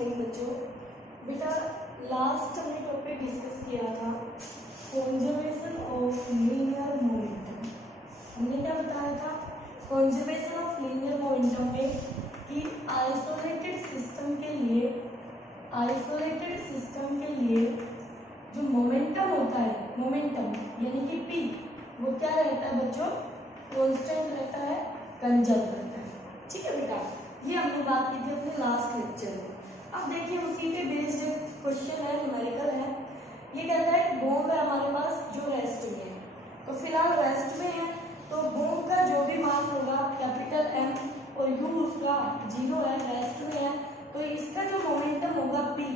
Morning बच्चों। बेटा last हमने टॉपिक डिस्कस किया था कंजर्वेशन ऑफ लीनियर मोमेंटम। हमने क्या बताया था कंजर्वेशन ऑफ लीनियर मोमेंटम में कि आइसोलेटेड सिस्टम के लिए जो मोमेंटम होता है, मोमेंटम यानी कि पी, वो क्या रहता है बच्चों, कांस्टेंट रहता है, कंजर्व रहता है। ठीक है बेटा, ये हमने बात की थी अपने लास्ट लेक्चर में। अब देखिए उसी के बेस्ड क्वेश्चन है, न्यूमेरिकल है। ये कहता है बॉम्ब है हमारे पास जो रेस्ट में है, तो फिलहाल रेस्ट में है, तो बॉम्ब का जो भी मास होगा कैपिटल एम और यू उसका 0 है, रेस्ट में है, तो इसका जो मोमेंटम होगा पी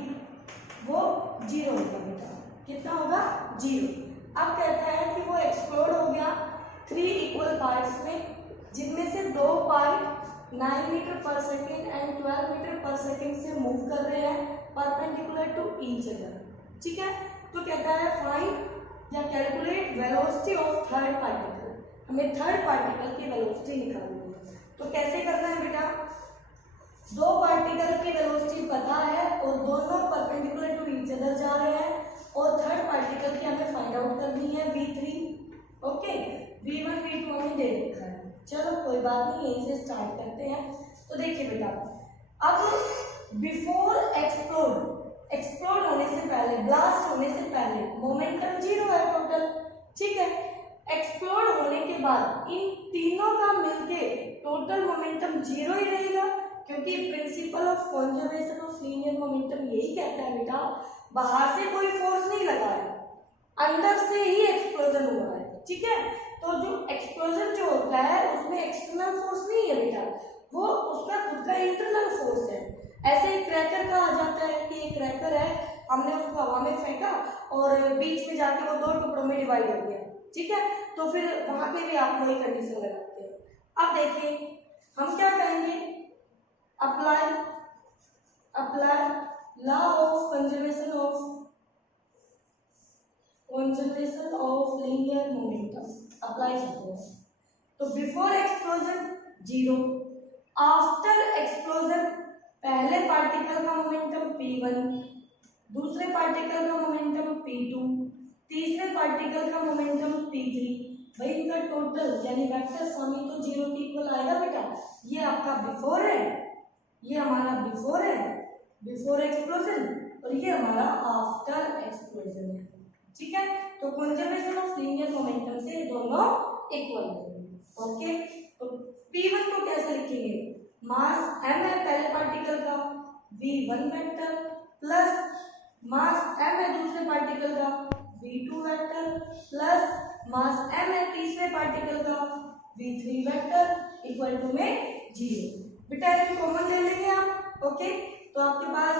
वो 0 होगा बेटा। कितना होगा? 0। अब कहता है कि वो एक्सप्लोड हो गया 3 इक्वल पार्ट्स में, जिनमें से 2 पार्ट 9 मीटर पर सेकेंड एंड 12 मीटर पर सेकेंड से मूव कर रहे हैं परपेंडिकुलर टू ईच अदर। ठीक है, तो कहता है फाइंड या calculate velocity of third particle. हमें थर्ड पार्टिकल की वेलोसिटी निकालनी है। तो कैसे करना है बेटा? 2 पार्टिकल की वेलोसिटी पता है और दोनों परपेंडिकुलर टू ईच अदर जा रहे हैं, और थर्ड पार्टिकल की हमें फाइंड आउट करनी है v3। ओके, v1 v2 हमें दे रखा है। चलो कोई बात नहीं, यहीं से स्टार्ट करते हैं। तो देखिए बेटा, अब बिफोर एक्सप्लोड होने से पहले, ब्लास्ट होने से पहले मोमेंटम 0 है टोटल। ठीक है, एक्सप्लोड होने के बाद इन तीनों का मिलके टोटल मोमेंटम 0 ही रहेगा, क्योंकि principle of conservation of linear momentum यही कहता है बेटा, बाहर से कोई फोर्स नहीं लगा है, अंदर से ही एक्सप्लोजन हुआ है। ठीक है, तो जो एक्सप्लोजन जो होता है उसमें एक्सटर्नल फोर्स नहीं है बेटा, वो उसका खुद का इंटरनल फोर्स है। ऐसे ही क्रैकर का आ जाता है कि एक क्रैकर है, हमने उसको हवा में फेंका और बीच में जाके वो 2 टुकड़ों में डिवाइड हो गया। ठीक है, तो फिर वहां पे भी आप वही कंडीशन लगाते हैं। अब देखिए हम क्या करेंगे, apply law of conservation of linear momentum apply करते हैं। तो बिफोर एक्सप्लोजन 0, आफ्टर एक्सप्लोजन पहले पार्टिकल का मोमेंटम p1, दूसरे पार्टिकल का मोमेंटम p2, तीसरे पार्टिकल का मोमेंटम p3। भाई इनका टोटल यानी वेक्टर सम तो 0 के इक्वल आएगा बेटा। ये आपका बिफोर है, ये हमारा बिफोर है, बिफोर एक्सप्लोजन, और ये हमारा आफ्टर एक्सप्लोजन है। ठीक है, तो कंजर्वेशन ऑफ लीनियर मोमेंटम से दोनों इक्वल है। ओके, तो p1 को कैसे लिखेंगे? मास m है पहले पार्टिकल का, v1 vector, plus mass m है दूसरे पार्टिकल का, v2 vector, plus mass m है तीसरे पार्टिकल का, v3 वेक्टर, इक्वल टू में 0। बेटा इसको कॉमन ले लेंगे आप। ओके, तो आपके पास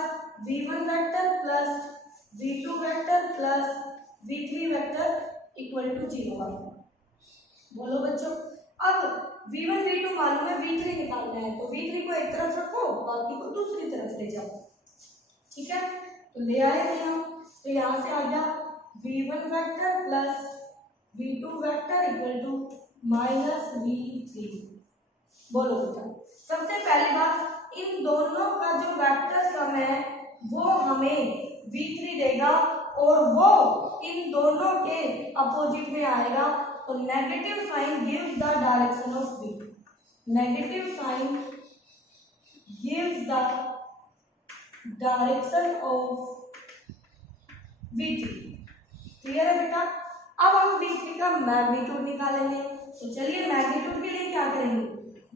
v1 vector plus v2 vector plus v3 vector equal to 0 आ गया। बोलो बच्चों, अब v1 v2 मालूम है, v3 निकालना है, तो v3 को एक तरफ रखो, बाकी को दूसरी तरफ ले जाओ। ठीक है, तो ले आए थे हम, तो यहाँ से आ गया v1 vector plus v2 vector equal to minus v3। बोलो बेटा, सबसे पहली बात, इन दोनों का जो वेक्टर सम है वो हमें v3 देगा, और वो इन दोनों के अपोजिट में आएगा, तो negative sign gives the direction of v। Negative sign gives the direction of v3। Clear है बेटा? अब हम v3 का मैग्नीट्यूड निकालेंगे। तो चलिए मैग्नीट्यूड के लिए क्या करेंगे,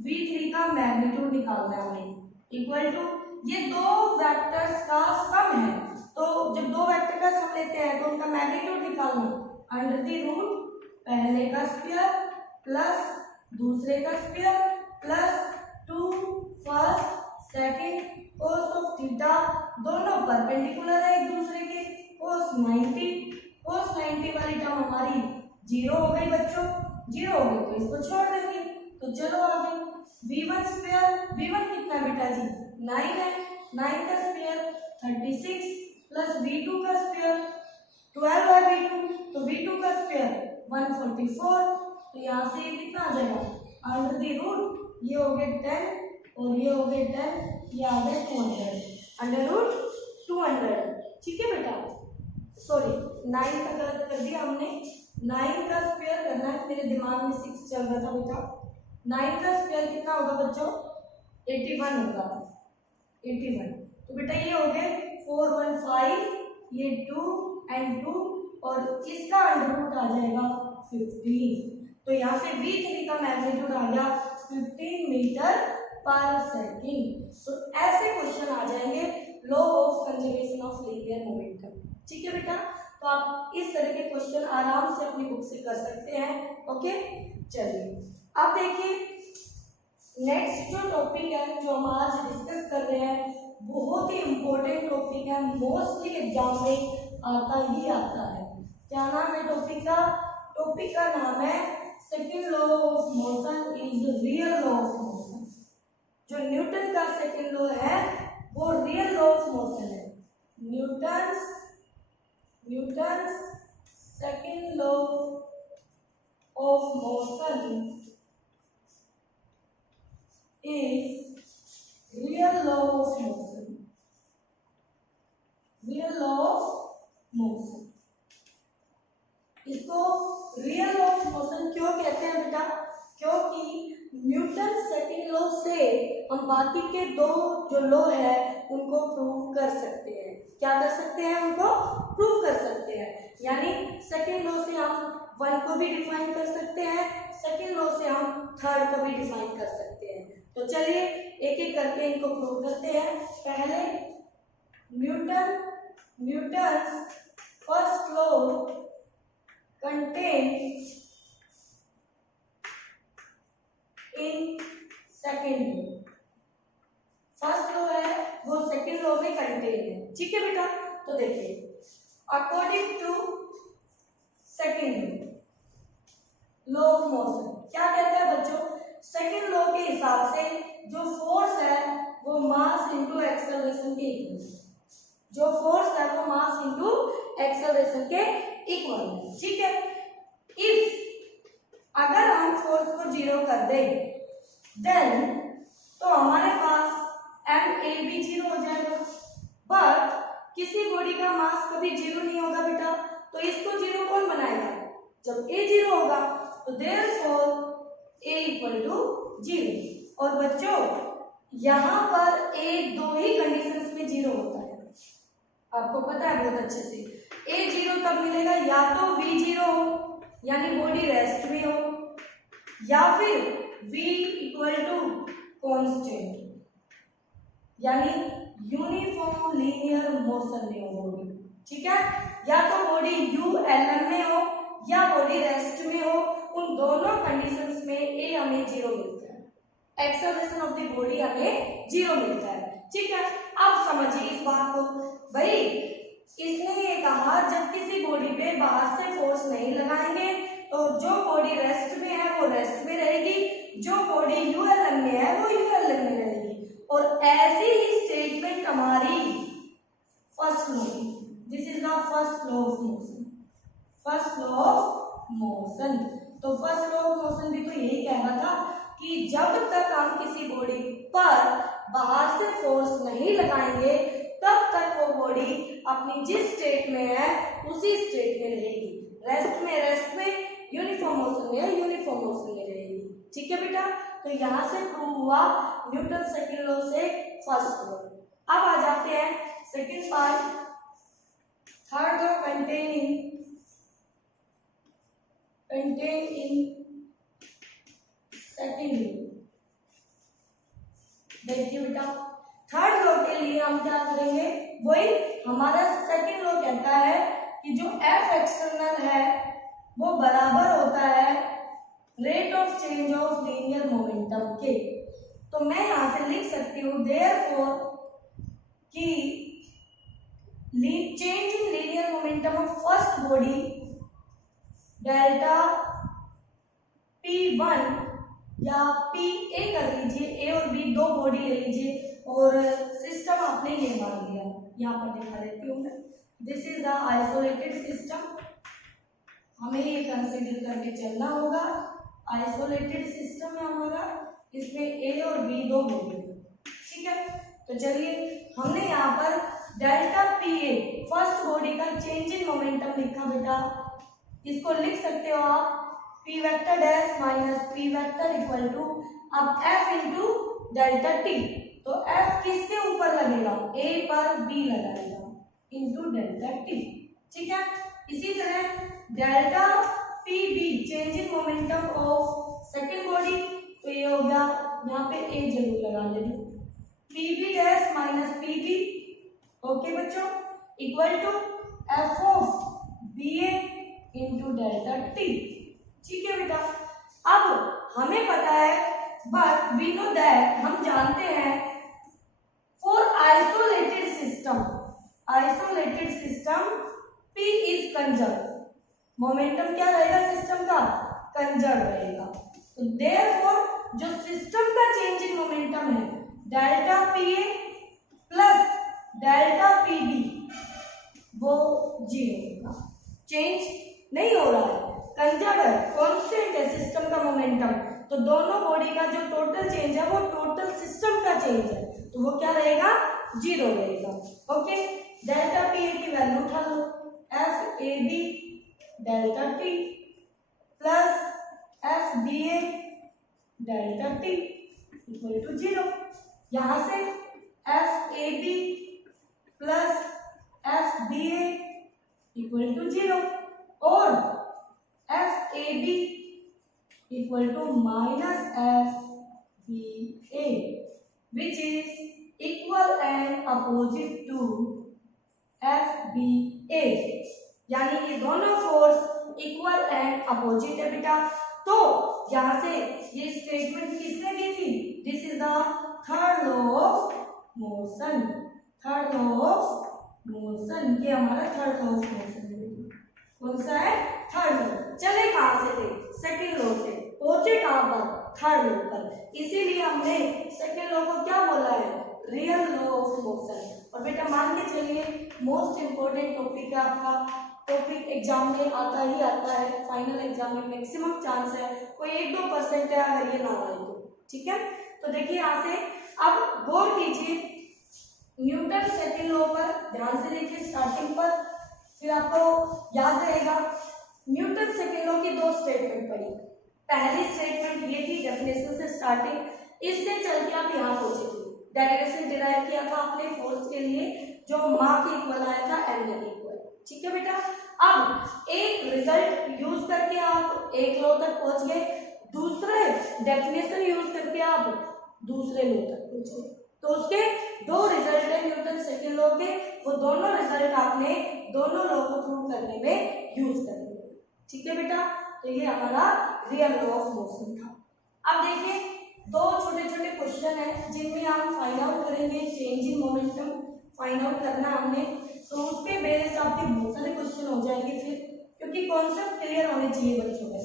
v3 का मैग्नीट्यूड निकालना है हमें, इक्वल टू ये 2 वेक्टर्स का सम है, तो जब 2 वेक्टर का सम लेते हैं तो उनका मैग्नीट्यूड निकालना, अंडर द रूट पहले का स्क्वायर प्लस दूसरे का square plus 2 first second cos of theta, दोनों परपेंडिकुलर है एक दूसरे के, cos 90 वाली टर्म हमारी 0 हो गई बच्चों। 0 हो गई तो इसको छोड़ देंगे। तो चलो आगे, v1 स्क्वायर, v1 कितना बेटा जी 9 है, 9 का स्क्वायर 36 प्लस v2 का स्क्वायर 12 है v2, तो v2 का स्क्वायर 144, तो यहाँ से ये कितना आ जाएगा, अंडर द रूट ये हो गए 10 और ये हो गए 10, ये आ गए 200। √200, ठीक है बेटा। सॉरी 9 का गलत कर दिया हमने, 9 का स्क्वायर करना है, मेरे दिमाग में 6 चल रहा था बेटा। 9 का स्क्वायर कितना होगा बच्चों? 81 होगा, 81। तो बेटा ये हो गए 415, ये 2 and 2, और इसका अंडर आ जाएगा 15। तो यहाँ से V3 का मैग्नीट्यूड आ गया 15 मीटर पर सेकेंड। तो ऐसे क्वेश्चन आ जाएंगे law of conservation of linear momentum, ठीक है बेटा। तो आप इस तरह के क्वेश्चन आराम से अपनी बुक से कर सकते हैं। ओके, चलिए अब देखिए नेक्स्ट जो टॉपिक है जो हम आज डिस्कस कर रहे हैं, बहुत ही इंपॉर्टेंट टॉपिक है, मोस्टली एग्जाम में आता ही आता है। क्या नाम है टॉपिक का? टॉपिक का नाम है second law of motion is real law of motion. जो न्यूटन का सेकंड लॉ है वो रियल लॉ ऑफ मोशन है। Newton's second law of motion is real law of motion. Real law of motion, इसको real law of motion क्यों कहते हैं बेटा? क्योंकि न्यूटन सेकंड लॉ से हम बाकी के दो जो लॉ है उनको प्रूव कर सकते हैं। क्या कर सकते हैं? उनको प्रूव कर सकते हैं। यानी सेकंड लॉ से हम 1 को भी डिफाइन कर सकते हैं, सेकंड लॉ से हम 3rd को भी डिफाइन कर सकते हैं। तो चलिए एक एक करके इनको प्रूव करते हैं। पहले Newton first law contained in second law। First law है वो सेकंड लॉ में कंटेन है, ठीक है बेटा। तो देखिए according to second law of motion क्या कहता है बच्चों? सेकंड लॉ के हिसाब से जो फोर्स है वो मास इंटू एक्सेलरेशन के इक्वल है। जो फोर्स है वो मास इंटू एक्सेलरेशन के इक्वल है, ठीक है। इफ अगर हम फोर्स को 0 कर दें देन तो हमारे पास ma भी 0 हो जाएगा। बट किसी बॉडी का मास कभी 0 नहीं होगा बेटा, तो इसको 0 कौन बनाएगा? जब a 0 होगा तो देयरफॉर a इक्वल टू 0। और बच्चों यहाँ पर a 2 ही कंडीशंस में 0 होता है, आपको पता है बहुत अच्छे से। a 0 तब मिलेगा या तो v 0 हो यानी बॉडी रेस्ट में हो, या फिर v इक्वल टू कॉन्स्टेंट यानी यूनिफॉर्म लीनियर मोशन में हो बॉडी, ठीक है। या तो बॉडी ULM में हो या बॉडी रेस्ट में हो, उन दोनों कंडीशंस में a हमें 0 मिलता है, एक्सेलरेशन ऑफ द बॉडी हमें 0 मिलता है, ठीक है। अब समझिए इस बात को। भाई इसने ये कहा जब किसी बॉडी पे बाहर से फोर्स नहीं लगाएंगे तो जो बॉडी रेस्ट में है वो रेस्ट में रहेगी, जो बॉडी ULM में है वो ULM में रहेगी। और ऐसी ही स्टेटमेंट हमारी first law, this is the first law of motion. First law of motion, तो फर्स्ट लॉ ऑफ मोशन भी तो यही कह रहा था कि जब तक हम किसी बॉडी पर बाहर से फोर्स नहीं लगाएंगे तब तक वो बॉडी अपनी जिस स्टेट में है उसी स्टेट में रहेगी, रेस्ट में, यूनिफॉर्म मोशन में यूनिफॉर्म मोशन में रहेगी, ठीक है बेटा। तो यहाँ से प्रूव हुआ न्यूटन सेकंड लॉ से फर्स्ट लॉ। अब आ जाते हैं second part, third law contain in second law. देखिए बेटा थर्ड लॉ के लिए हम क्या करेंगे, वही हमारा सेकंड लॉ कहता है कि जो F एक्सटर्नल है वो बराबर होता है rate of change of linear momentum के। तो मैं यहां से लिख सकती हूँ देयरफॉर कि change in linear momentum of first body delta P1 या PA कर लीजिए, A और B दो बॉडी ले लीजिए और सिस्टम आपने ये मान लिया, यहाँ पर दिखा देती हूँ मैं। This is the isolated system, हमें ये कंसीडर करके चलना होगा। आइसोलेटेड सिस्टम है हमारा, इसमें A और B दो बॉडी है, ठीक है। तो चलिए हमने यहाँ पर delta p a first body का चेंज इन मोमेंटम लिखा बेटा। इसको लिख सकते हो आप p vector dash minus p vector equal to अब एफ इंटू डेल्टा टी। तो एफ किसके ऊपर लगेगा, ए पर बी लगाएगा इंटू डेल्टा टी। ठीक है, इसी तरह delta p B change in momentum of second body, तो ये हो गया यहाँ पे ए जरूर लगा लेना, P B dash minus P B, okay बच्चों, equal to F of B A into delta T. ठीक है बेटा, अब हमें पता है बट वी नो दैट, हम जानते हैं for isolated system P is conserve, momentum क्या रहेगा सिस्टम का, कंजर्व रहेगा। तो देयरफॉर जो सिस्टम का चेंज इन मोमेंटम है delta p a plus delta p b वो जीरो होगा, चेंज नहीं हो रहा है, कंजर्व है, कांस्टेंट है सिस्टम का मोमेंटम। तो दोनों बॉडी का जो टोटल चेंज है वो टोटल सिस्टम का चेंज है, तो वो क्या रहेगा, जीरो रहेगा। ओके, डेल्टा पी ए की वैल्यू उठा लो, F A B delta T plus F B A delta T equal to zero. यहां से F A B plus F B A equal to zero और F A B equal to minus F B A which is equal and opposite to F B A, यानी ये दोनों force equal and opposite है बेटा। तो यहां से ये स्टेटमेंट किसने दी थी, this is the third law of motion, third law of motion, ये हमारा थर्ड लॉ ऑफ मोशन है। कौन सा है, थर्ड लॉ। चले कहां से थे, सेकेंड लॉ से, पहुंचे कहां पर, थर्ड लॉ पर। इसीलिए हमने सेकेंड लॉ को क्या बोला है, रियल लॉ ऑफ मोशन। और बेटा मान के चलिए मोस्ट इंपोर्टेंट टॉपिक है आपका, टॉपिक एग्जाम में आता ही आता है, फाइनल एग्जाम में मैक्सिमम चांस है, कोई 1-2% है अगर ये ना आए तो। ठीक है, तो देखिए यहाँ से अब गौर कीजिए न्यूटन सेकेंड लॉ पर, ध्यान से देखिए स्टार्टिंग पर, फिर आपको याद रहेगा न्यूटन सेकेंड लॉ की दो स्टेटमेंट पढ़ी। पहली स्टेटमेंट ये थी डेफिनेशन से स्टार्टिंग, इससे चल के आप यहाँ पहुंचे थे, डेरिवेशन डिराइव किया था आपने फोर्स के लिए जो माँ के इक्वल आया था एम के इक्वल। ठीक है बेटा, अब एक रिजल्ट यूज करके आप एक लॉ तक पहुंच गए, दूसरे डेफिनेशन यूज करके आप दूसरे लॉ तक पहुंच गए। तो उसके दो रिजल्ट है न्यूटन सेकेंड लॉ के, वो दोनों रिजल्ट आपने दोनों लॉ को प्रूव करने में यूज करने। ठीक है बेटा, तो ये हमारा रियल लॉ ऑफ मोशन था। अब देखिए दो छोटे छोटे क्वेश्चन है जिनमें हम फाइंड आउट करेंगे change in momentum, find out करना हमने, तो उसके बेस आपके बहुत सारे क्वेश्चन हो जाएंगे फिर, क्योंकि कॉन्सेप्ट क्लियर होने चाहिए बच्चों में।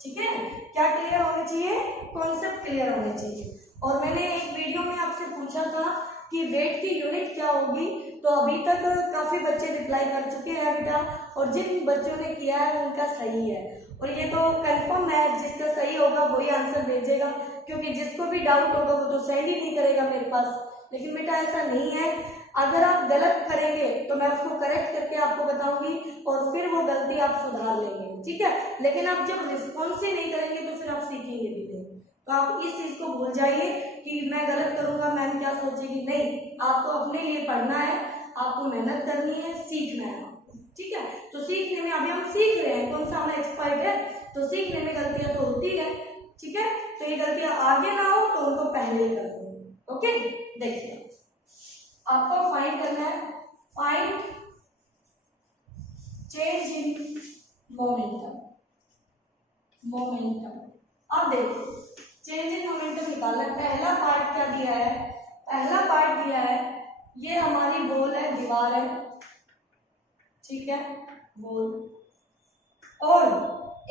ठीक है, क्या क्लियर होने चाहिए, कॉन्सेप्ट क्लियर होने चाहिए। और मैंने एक वीडियो में आपसे पूछा था कि वेट की यूनिट क्या होगी, तो अभी तक काफी बच्चे रिप्लाई कर चुके हैं बेटा, और जिन बच्चों ने किया है उनका सही है। और ये तो कंफर्म है, जिसका सही होगा वही आंसर भेजेगा, क्योंकि जिसको भी डाउट होगा वो तो सेंड ही नहीं करेगा मेरे पास। लेकिन बेटा ऐसा नहीं है, अगर आप गलत करेंगे तो मैं उसको करेक्ट करके आपको बताऊंगी और फिर वो गलती आप सुधार लेंगे। ठीक है, लेकिन आप जब रिस्पॉन्स ही नहीं करेंगे तो फिर आप सीखेंगे भी नहीं। तो आप इस चीज को भूल जाइए कि मैं गलत करूंगा मैम क्या सोचेगी, नहीं, आपको अपने लिए पढ़ना है, आपको मेहनत करनी है, सीखना है आपको। ठीक है, तो सीखने में अभी हम सीख रहे हैं, कौन सा हमें एक्सपर्ट है, तो सीखने में गलतियां तो होती है। ठीक है, तो ये गलतियां आगे ना हो तो उनको पहले ही कर दो। ओके, देखिए आपको फाइंड करना है, find change in momentum, momentum. अब देखो चेंज इन मोमेंटम निकालना, पहला पार्ट क्या दिया है, पहला पार्ट दिया है ये हमारी बॉल है, दीवार है। ठीक है, बॉल, और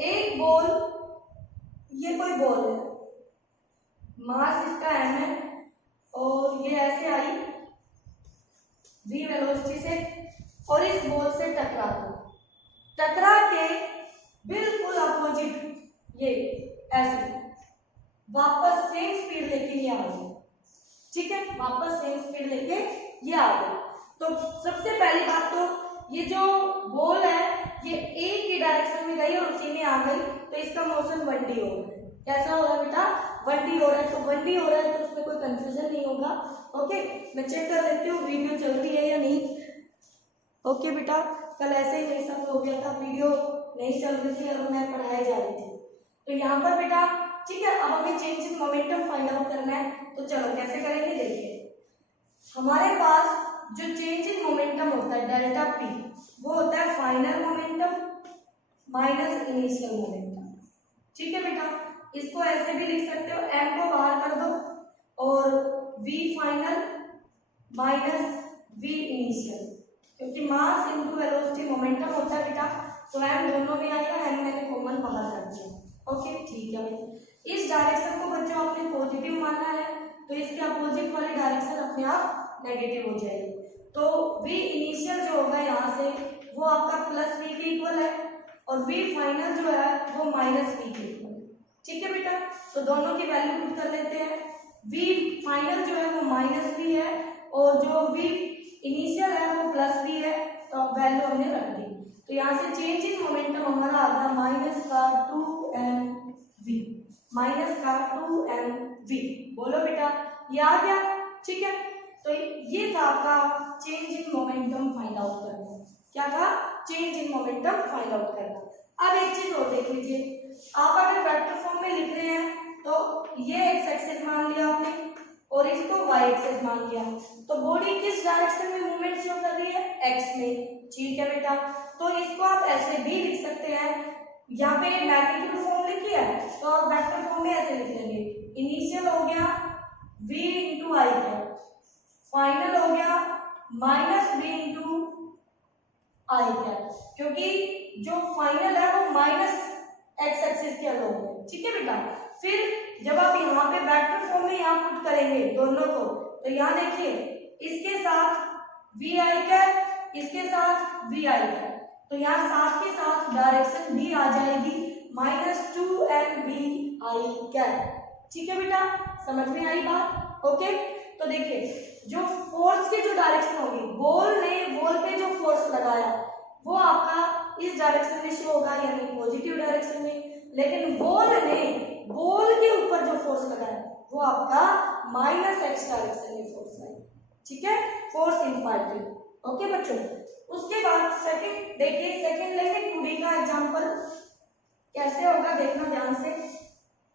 एक बॉल, ये कोई बॉल है, मास इसका एम है, और ये ऐसे आई v वेलोसिटी से, और इस बॉल से टकरा के बिल्कुल अपोजिट ये ऐसे वापस सेम स्पीड लेके ये आ गई। ठीक है, वापस सेम स्पीड लेके ये आ गए। तो सबसे पहली बात तो ये जो बॉल है ये एक ही डायरेक्शन में गई और उसी में आ गई, तो इसका मोशन 1D हो रहा है। कैसा हो रहा है बेटा? 1D हो रहा है। तो 1D हो रहा है तो उसमें कोई कंफ्यूजन नहीं होगा। ओके, मैं चेक कर लेती हूँ वीडियो चल रही है या नहीं। ओके बेटा, कल ऐसे ही मेरे साथ हो गया था, वीडियो नहीं चल रही थी और मैं पढ़ाई जा रही थी। तो यहाँ पर बेटा ठीक है, अब हमें change in momentum find out करना है। तो चलो कैसे करेंगे, देखिए हमारे पास जो चेंज इन मोमेंटम होता है डेल्टा पी, वो होता है final momentum minus initial momentum. ठीक है बेटा, इसको ऐसे भी लिख सकते हो, m को बाहर कर दो और v final minus v initial, क्योंकि मास इनटू वेलोसिटी मोमेंटम होता है बेटा, तो m दोनों में आएगा, m मैंने कॉमन बाहर कर दिया। ओके ठीक है भाई। इस डायरेक्शन को बच्चों आपने पॉजिटिव मानना है, तो इसके अपोजिट वाली डायरेक्शन अपने आप नेगेटिव हो जाएगी। तो v इनिशियल जो होगा यहाँ से वो आपका प्लस v के इक्वल है और v फाइनल जो है वो माइनस v के इक्वल है। ठीक है बेटा, तो दोनों की वैल्यू पुट कर लेते हैं। v फाइनल जो है वो माइनस v है और जो v इनिशियल है वो प्लस v है, तो अब वैल्यू हमने रख दी। तो यहाँ से चेंज इन मोमेंटम हमारा आ गया माइनस का 2mv, माइनस का 2mv। बोलो बेटा, ये आ गया। ठीक है, तो ये था आपका change in momentum find out करना। क्या था? Change in momentum find out करना। अब एक चीज और देख लीजिए, आप अगर वेक्टर फॉर्म में लिख रहे हैं तो ये एक्स एक्सिस मान लिया आपने और इसको वाई एक्सिस मान लिया, तो बॉडी किस डायरेक्शन में मूवमेंट शो कर रही है? एक्स में। ठीक है बेटा, तो इसको आप ऐसे भी लिख सकते हैं, यहाँ पे मैग्नीट्यूड फॉर्म लिखी है तो आप वेक्टर फॉर्म में ऐसे लिख लेंगे, इनिशियल हो गया v इंटू आई कैप, फाइनल हो गया माइनस v इंटू आई कैप, क्योंकि जो फाइनल है वो माइनस एक्स एक्सिस के अलग है। ठीक है बेटा, फिर जब आप यहाँ पे वेक्टर फॉर्म में यहाँ पुट करेंगे दोनों को, तो यहाँ देखिए इसके साथ वी आई कैप, इसके साथ वी आई कैप, तो यहाँ साथ के साथ डायरेक्शन भी आ जाएगी माइनस 2mv आई कैप। ठीक है बेटा, समझ में आई बात? ओके, तो देखिए जो फोर्स की जो डायरेक्शन होगी, बॉल ने बॉल पे जो फोर्स लगाया वो आपका इस डायरेक्शन में शो होगा, यानी पॉजिटिव डायरेक्शन में, लेकिन बॉल ने बॉल के ऊपर जो फोर्स लगाया वो आपका माइनस एक्स डायरेक्शन में फोर्स है। ठीक है, फोर्स इम्पार्टेंट। ओके बच्चों, उसके बाद सेकंड देखिए, सेकंड लेंगे 2D का एग्जांपल। कैसे होगा देखना ध्यान से,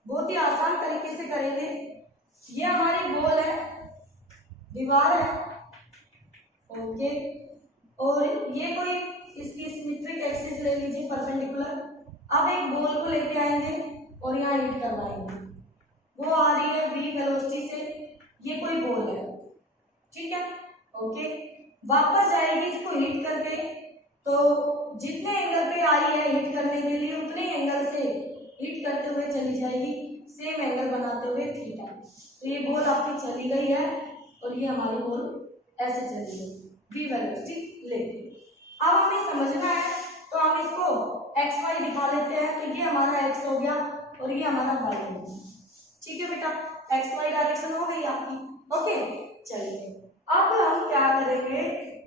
बहुत ही आसान तरीके से करेंगे। ये हमारी बॉल है, दीवार है, ओके, और ये कोई इसकी सिमेट्रिक एक्सिस ले लीजिए परपेंडिकुलर। अब एक बॉल को लेके आएंगे और यहाँ हिट करवाएंगे, वो आ रही है v वेलोसिटी से, ये कोई बॉल है। ठीक है, ओके, वापस जाएगी इसको हिट करके, तो जितने एंगल पे आई है हिट करने के लिए उतने एंगल से हिट करते हुए चली जाएगी, सेम एंगल बनाते हुए थीटा। तो ये बॉल आपकी चली गई है और ये हमारी बॉल ऐसे चली गई v वेलोसिटी लेके। अब हमें समझना है तो हम इसको एक्स वाई दिखा लेते हैं, तो ये हमारा एक्स हो गया और ये हमारा वाई हो गया। ठीक है बेटा, एक्स वाई डायरेक्शन हो गई आपकी। ओके, चलिए अब हम क्या करेंगे,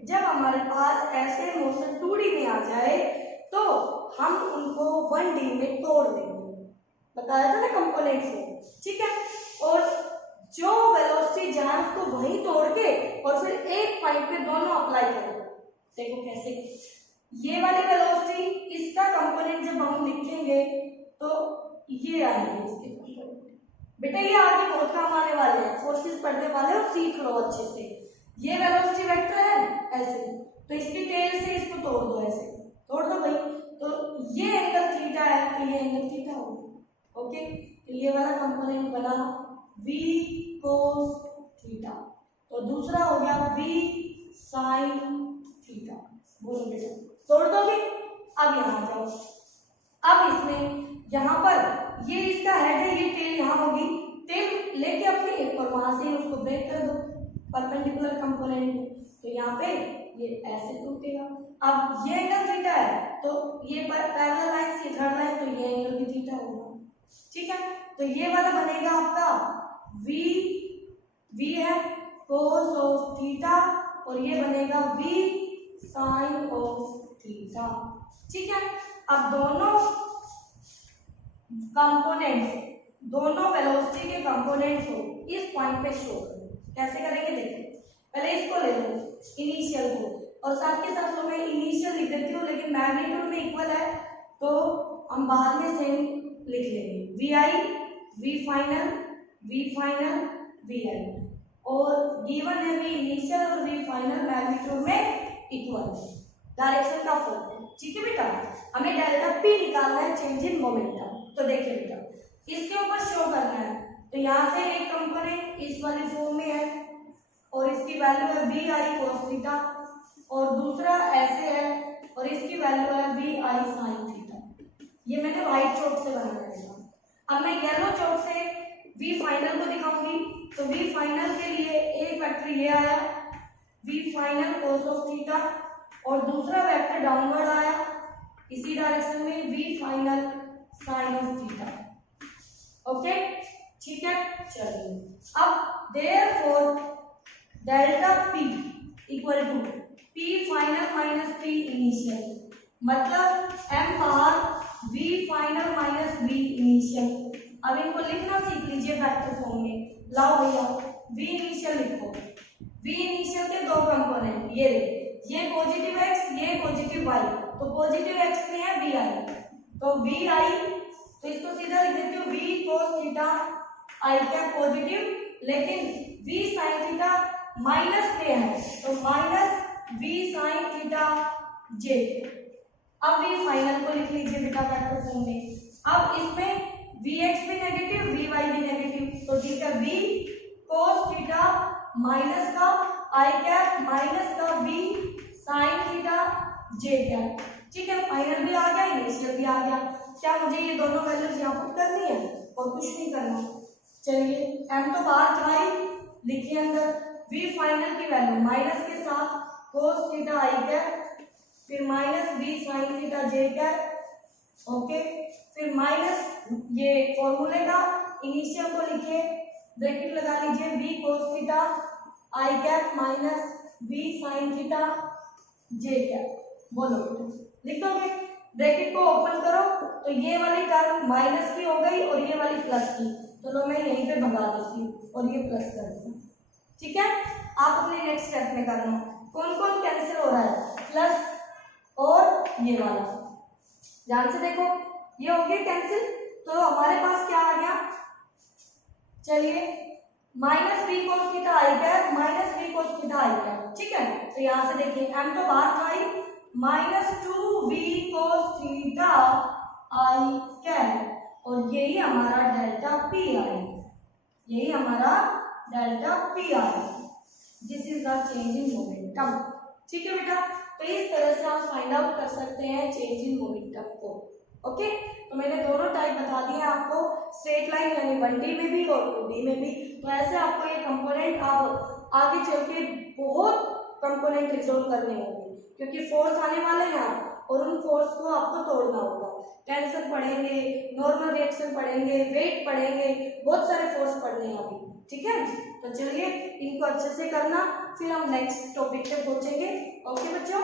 जब हमारे पास ऐसे मोशन 2D में आ जाए तो हम उनको 1D में तोड़ देंगे, बताया था ना कंपोनेंट से। ठीक है, और जो वेलोसिटी जहां उसको वहीं तोड़ के और फिर एक पॉइंट पे दोनों अप्लाई करेंगे। देखो कैसे, ये वाली वेलोसिटी इसका कंपोनेंट जब हम लिखेंगे तो ये आएंगे इसके कंपोनेंट। बेटा ये आगे बहुत काम आने वाले हैं, फोर्सेस पढ़ने वाले और सीख लो अच्छे से। ये वेलोसिटी वेक्टर है ऐसे, तो इसकी टेल से इसको तोड़ दो, ऐसे तोड़ दो भाई, तो ये एंगल थीटा है तो ये एंगल थीटा होगा। ओके, तो ये वाला कंपोनेंट बना v cos थीटा, तो दूसरा हो गया v sin थीटा। बोलो बेटा, तोड़ दोगे? अब यहाँ आ जाओ, अब इसमें यहाँ पर ये इसका हेड है, ये टेल यहाँ होगी, टेल लेके अपनी और वहां से उसको ब्रेक कर दो परपेंडिकुलर कंपोनेंट में, तो यहाँ पे ये ऐसे टूटेगा। अब ये एंगल थीटा है तो ये पैरेलल लाइन से थर्ड लाइन, तो ये एंगल भी थीटा होगा। ठीक है, तो ये वाला बनेगा आपका v v है cos ऑफ थीटा और ये बनेगा v sin ऑफ थीटा। ठीक है, अब दोनों कंपोनेंट्स, दोनों वेलोसिटी के कंपोनेंट्स को इस पॉइंट पे शो करो। कैसे करेंगे देखिए, पहले इसको ले लो इनिशियल को, और साथ के साथ तो मैं इनिशियल लिख देती हूँ, लेकिन मैग्नीट्यूड में इक्वल है तो हम बाद में सेम लिख लेंगे, V I V final V I, और गिवन है वी इनिशियल और वी फाइनल मैग्नीट्यूड में इक्वल, डायरेक्शन का फॉर्म। ठीक है बेटा, हमें डेल्टा पी निकालना है, चेंज इन मोमेंटम। तो देखिए बेटा, इसके ऊपर शो करना है, तो यहाँ से एक कंपोनेंट इस वाली फॉर्म में है और इसकी वैल्यू है वी आई कोस थीटा, और दूसरा ऐसे है और इसकी वैल्यू है वी आई साइन थीटा। ये मैंने व्हाइट चौक से बनाया है। अब मैं येलो चौक से वी फाइनल को दिखाऊंगी, तो वी फाइनल के लिए एक वेक्टर ये आया v final cos of theta, और दूसरा वेक्टर डाउनवर्ड आया इसी डायरेक्शन में v final sine of theta. Okay, ठीक है, चलिए अब therefore delta p equal to p final minus p initial, मतलब एम बाहर v final minus v initial. अब इनको लिखना सीख लीजिए वेक्टर फॉर्म में। लाओ भैया, वी इनिशियल लिखो, वी इनिशियल के दो कंपोनेंट, ये पॉजिटिव एक्स, ये पॉजिटिव वाई, तो पॉजिटिव एक्स में है वी आई, तो वी आई, तो इसको सीधा लिख देती हूँ वी कोस थीटा आई कैप पॉजिटिव, लेकिन वी साइन थीटा माइनस में है तो minus v sine theta j. अब वी फाइनल को लिख लीजिए बेटा वेक्टर फॉर्म में। अब इसमें वी एक्स भी नेगेटिव वी वाई भी नेगेटिव, तो ठीक है वी कोस थीटा माइनस का आई कैप माइनस का v sine theta j cap. ठीक है, फाइनल भी आ गया, इनिशियल भी आ गया। क्या मुझे ये दोनों वैल्यूज यहाँ पुट करनी है और कुछ नहीं करना। चलिए, एम तो बाहर था ही, लिखिए अंदर वी फाइनल की वैल्यू माइनस के साथ कोस थीटा आई कैप, फिर minus v sine theta j cap, okay, फिर माइनस ये फॉर्मूले का इनिशियल को लिखिए, ब्रैकेट लगा लीजिए वी कोस थीटा आई cap minus v sine theta j cap. बोलो लिख दोगे, ब्रैकेट को ओपन करो तो ये वाली टर्म माइनस की हो गई और ये वाली प्लस की, तो लो मैं यहीं पे भगा देती हूँ और ये प्लस कर दूँ। ठीक है, आप अपने नेक्स्ट स्टेप में करना। कौन कौन कैंसिल हो रहा है, प्लस और ये वाला, ध्यान से देखो, ये हो गया कैंसिल, तो हमारे पास क्या आ गया, चलिए माइनस वी कोस थीटा आई cap minus v cos theta आई कैप। ठीक है, तो यहाँ से देखिए एम तो बाहर था ही, minus two V cos theta आई कैप, और यही हमारा डेल्टा पी आई, यही हमारा delta P I, this is the change in momentum. ठीक है बेटा, तो इस तरह से आप फाइंड आउट कर सकते हैं चेंज इन मोमेंटम को। ओके, तो मैंने दोनों टाइप बता दिए आपको, स्ट्रेट लाइन यानी 1D में भी और 2D में भी। तो ऐसे आपको ये कंपोनेंट आप आगे चल के बहुत कंपोनेंट रिजॉल्व करने होंगे, क्योंकि फोर्स आने वाले हैं और उन फोर्स को आपको तोड़ना होगा। टेंशन पढ़ेंगे, नॉर्मल रिएक्शन पढ़ेंगे, वेट पढ़ेंगे, बहुत सारे फोर्स पढ़ने हैं अभी। ठीक है, तो चलिए इनको अच्छे से करना, फिर हम नेक्स्ट टॉपिक पे पहुंचेंगे। ओके बच्चों।